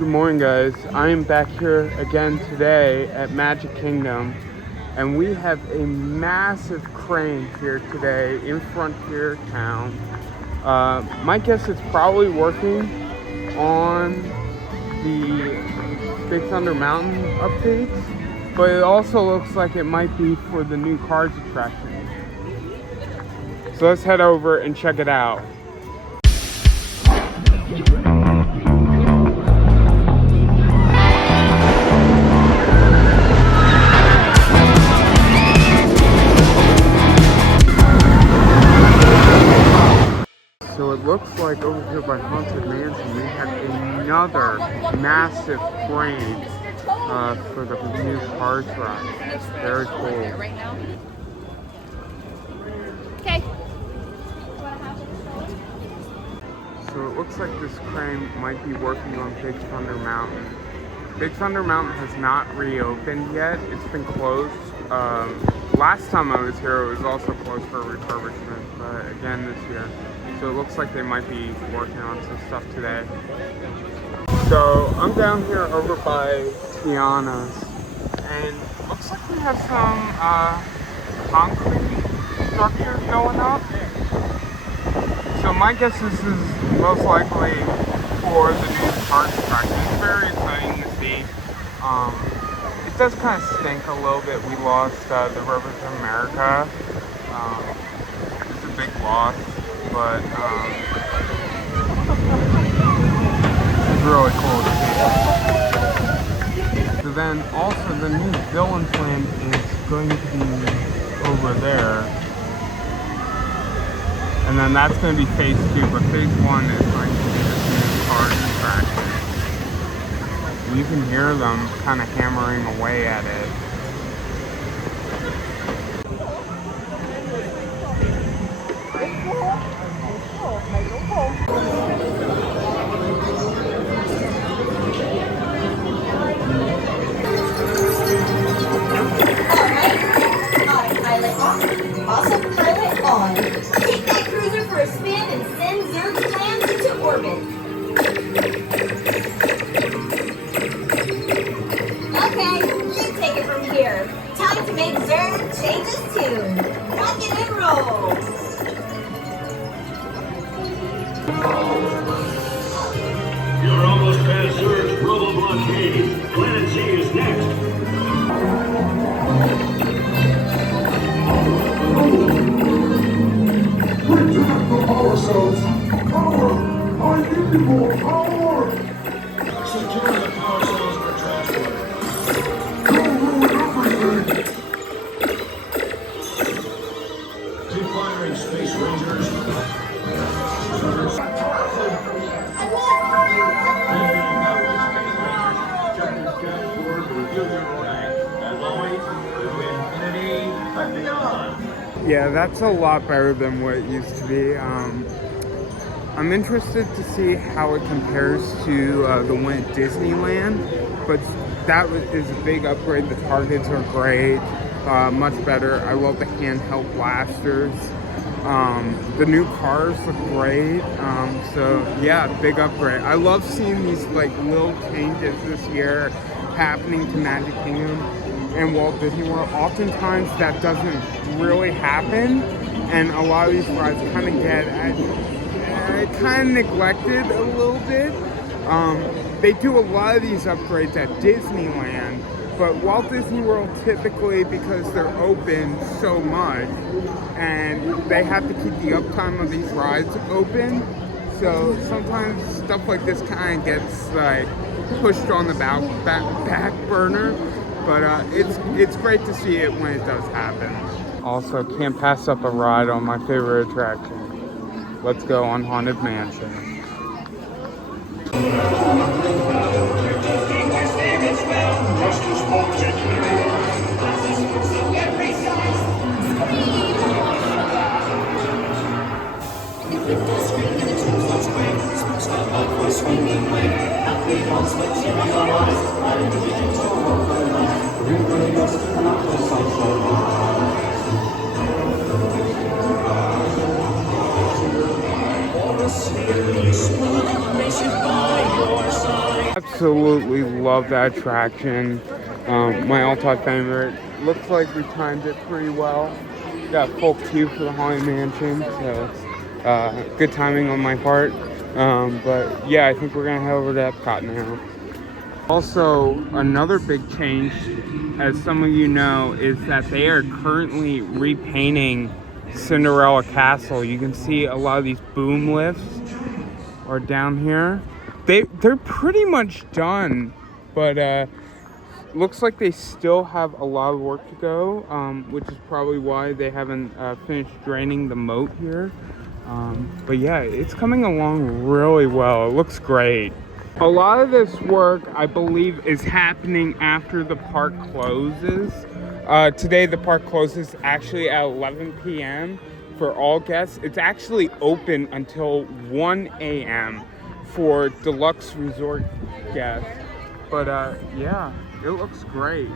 Good morning, guys. I am back here again today at Magic Kingdom, and we have a massive crane here today in Frontier Town. My guess it's probably working on the Big Thunder Mountain updates, but it also looks like it might be for the new Cars attraction. So let's head over and check it out. So it looks like over here by Haunted Mansion we have another massive crane for the new Cars ride. Very cool. Okay. So it looks like this crane might be working on Big Thunder Mountain. Big Thunder Mountain has not reopened yet. It's been closed. Last time I was here, it was also closed for refurbishment, but again this year. So it looks like they might be working on some stuff today. So I'm down here over by Tiana's, and looks like we have some concrete structures going up. So my guess is this is most likely for the new Cars attraction. It's very exciting to see. It does kind of stink a little bit. We lost the Rivers of America. It's a big loss, but it's really cool to see. So then also the new Villains Land is going to be over there. And then that's going to be phase 2, but phase 1 is going to be this new Cars attraction. You can hear them kind of hammering away at it. Autopilot off. Also pilot on. Take that cruiser for a spin and send Zerg's plans into orbit. Okay, you take it from here. Time to make Zerg change his tune. Rock it and roll. You're almost past Zerg's robo blockade. Planet Z is next. Return the power cells. Power! I need more power! Secure the power cells for transport. Don't ruin everything! Defiring Space Rangers. Yeah, that's a lot better than what it used to be. I'm interested to see how it compares to the one at Disneyland, but that is a big upgrade. The targets are great, much better. I love the handheld blasters. The new cars look great. So yeah, big upgrade. I love seeing these like little changes this year happening to Magic Kingdom and Walt Disney World. Oftentimes that doesn't really happen, and a lot of these rides kind of get kind of neglected a little bit. They do a lot of these upgrades at Disneyland, but Walt Disney World typically, because they're open so much and they have to keep the uptime of these rides open, so sometimes stuff like this kind of gets like pushed on the back burner. But it's great to see it when it does happen. Also, can't pass up a ride on my favorite attraction. Let's go on Haunted Mansion. absolutely love that attraction. My all-time favorite. Looks like we timed it pretty well. Got full queue for the Haunted Mansion, so good timing on my part. But yeah, I think we're gonna head over to Epcot now. Also, another big change, as some of you know, is that they are currently repainting Cinderella Castle. You can see a lot of these boom lifts are down here. They're pretty much done, but looks like they still have a lot of work to go, which is probably why they haven't finished draining the moat here. But yeah, it's coming along really well. It looks great. A lot of this work, I believe, is happening after the park closes. Today, the park closes actually at 11 p.m. for all guests. It's actually open until 1 a.m. for deluxe resort guests. But yeah, it looks great.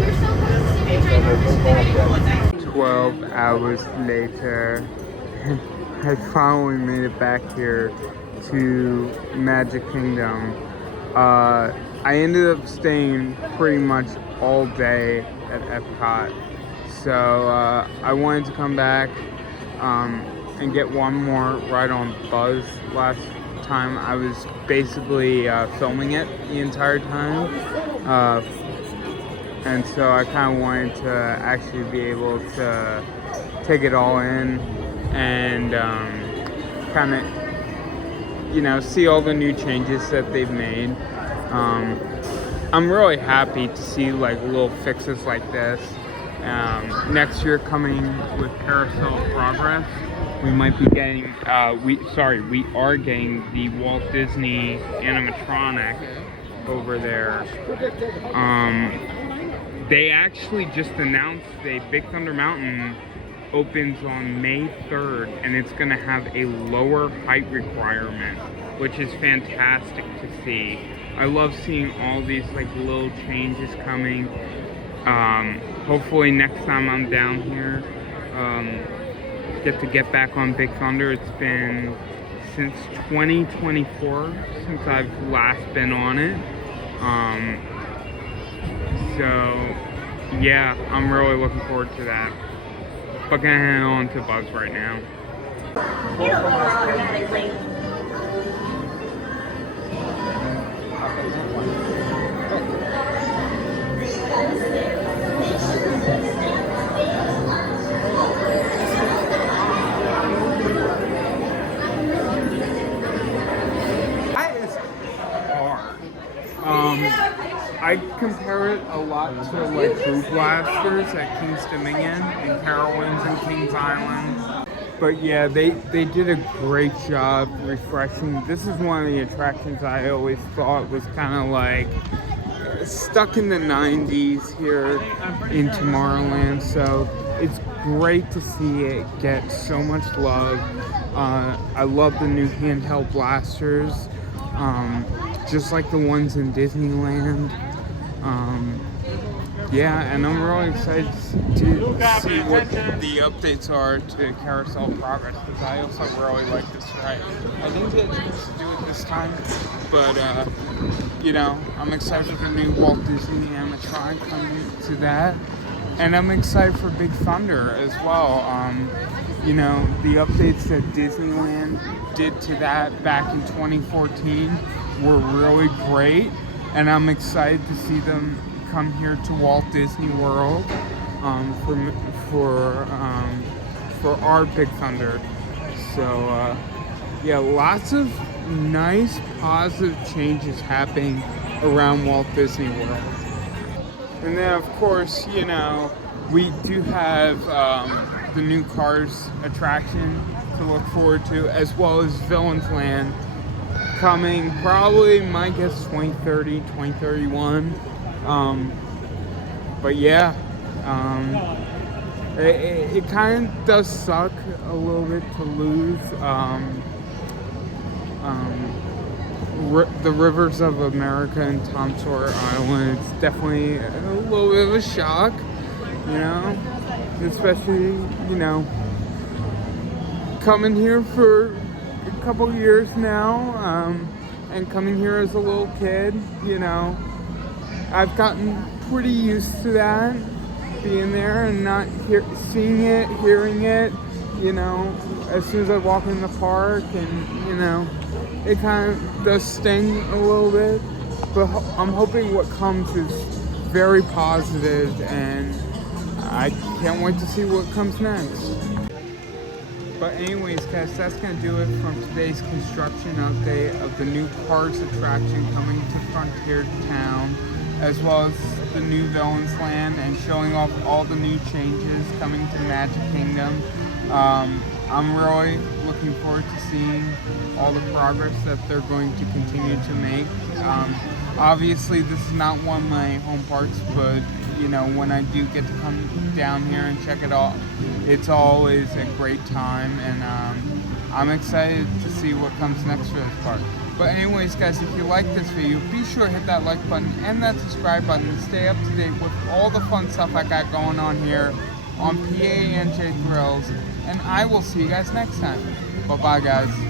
You're so close to see me trying to 12 hours later, I finally made it back here to Magic Kingdom. I ended up staying pretty much all day at Epcot, so I wanted to come back and get one more ride on Buzz. Last time I was basically filming it the entire time, and so I kind of wanted to actually be able to take it all in and kind of, you know, see all the new changes that they've made. I'm really happy to see like little fixes like this. Next year, coming with Carousel of Progress, we might be getting we are getting the Walt Disney animatronic over there. They actually just announced Big Thunder Mountain opens on May 3rd, and it's gonna have a lower height requirement, which is fantastic to see. I love seeing all these like little changes coming. Hopefully next time I'm down here, get back on Big Thunder. It's been since 2024 since I've last been on it. So yeah, I'm really looking forward to that. But gonna head on to Buzz right now. You don't go automatically. That is hard. I compare it a lot to like Boo Blasters at King's Dominion and Carowinds and Kings Island. But yeah, they did a great job refreshing. This is one of the attractions I always thought was kind of like stuck in the 90s here in Tomorrowland. So it's great to see it get so much love. I love the new handheld blasters, just like the ones in Disneyland. Yeah, and I'm really excited to see what the updates are to Carousel of Progress, because I also really like this ride. I didn't get a chance to do it this time, but you know, I'm excited for the new Walt Disney animatronic coming to that, and I'm excited for Big Thunder as well. You know, the updates that Disneyland did to that back in 2014 were really great, and I'm excited to see them come here to Walt Disney World for our Big Thunder. So yeah, lots of nice positive changes happening around Walt Disney World. And then of course, you know, we do have the new Cars attraction to look forward to, as well as Villains Land coming probably, my guess, 2030, 2031. But yeah, it kind of does suck a little bit to lose the Rivers of America and Tom Sawyer Island. It's definitely a little bit of a shock, you know, especially, you know, coming here for a couple years now, and coming here as a little kid, you know, I've gotten pretty used to that, being there and not seeing it, hearing it, you know, as soon as I walk in the park, and, you know, it kind of does sting a little bit, but I'm hoping what comes is very positive, and I can't wait to see what comes next. But anyways, guys, that's going to do it from today's construction update of the new Cars attraction coming to Frontier Town, as well as the new Villains Land, and showing off all the new changes coming to Magic Kingdom. I'm really looking forward to seeing all the progress that they're going to continue to make. Obviously, this is not one of my home parks, but you know, when I do get to come down here and check it out, it's always a great time, and I'm excited to see what comes next for this park. But anyways, guys, if you like this video, be sure to hit that like button and that subscribe button to stay up to date with all the fun stuff I got going on here on PA&J Thrills, and I will see you guys next time. Bye-bye, guys.